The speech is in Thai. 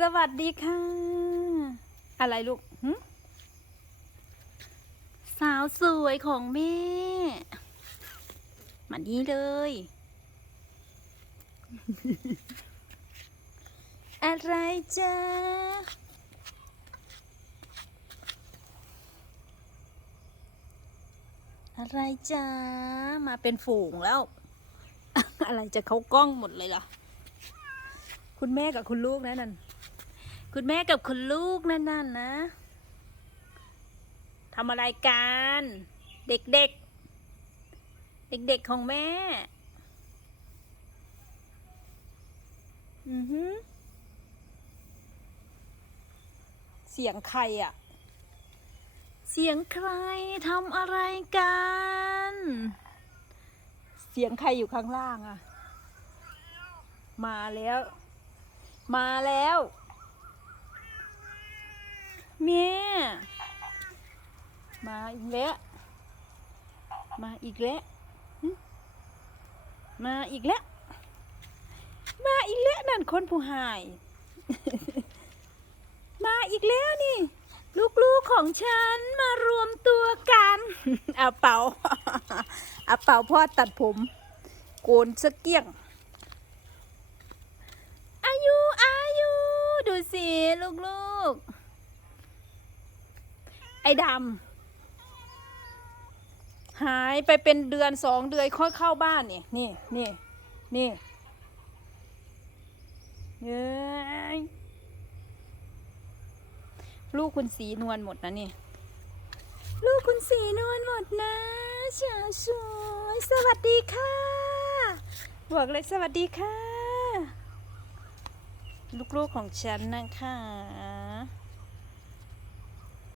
สวัสดีค่ะ อะไรลูกสาวสวยของแม่ มานี่เลย อะไรจ้าอะไรจ้ามาเป็นฝูงแล้ว อะไรจะเขากล้องหมดเลยเหรอ คุณแม่กับคุณลูกนะนั่น คุณแม่กับคุณลูกนั่นนั่นนะทำอะไรกัน เด็กๆ เด็กๆของแม่ อือหือเสียงใครอะเสียงใครทำอะไรกัน เสียงใครอยู่ข้างล่างอะมาแล้ว มาแล้ว แม่ มาอีกแล้ว มาอีกแล้ว มาอีกแล้ว มาอีกแล้วนั่นคนผู้หาย มาอีกแล้วนี่ ลูกๆของฉันมารวมตัวกันอาเป่าอาเป่าพ่อตัดผม โกนสะเกี้ยงอายุอายุดูสิ ลูกๆ ไอ้ดำหายไปเป็นเดือนสองเดือนค่อยเข้าบ้านนี่นี่นี่นี่เย้ยลูกคุณสีนวลหมดนะนี่ ลูกคุณสีนวลหมดนะชาสวยสวัสดีค่ะบอกเลยสวัสดีค่ะ ลูกๆของฉันนะคะ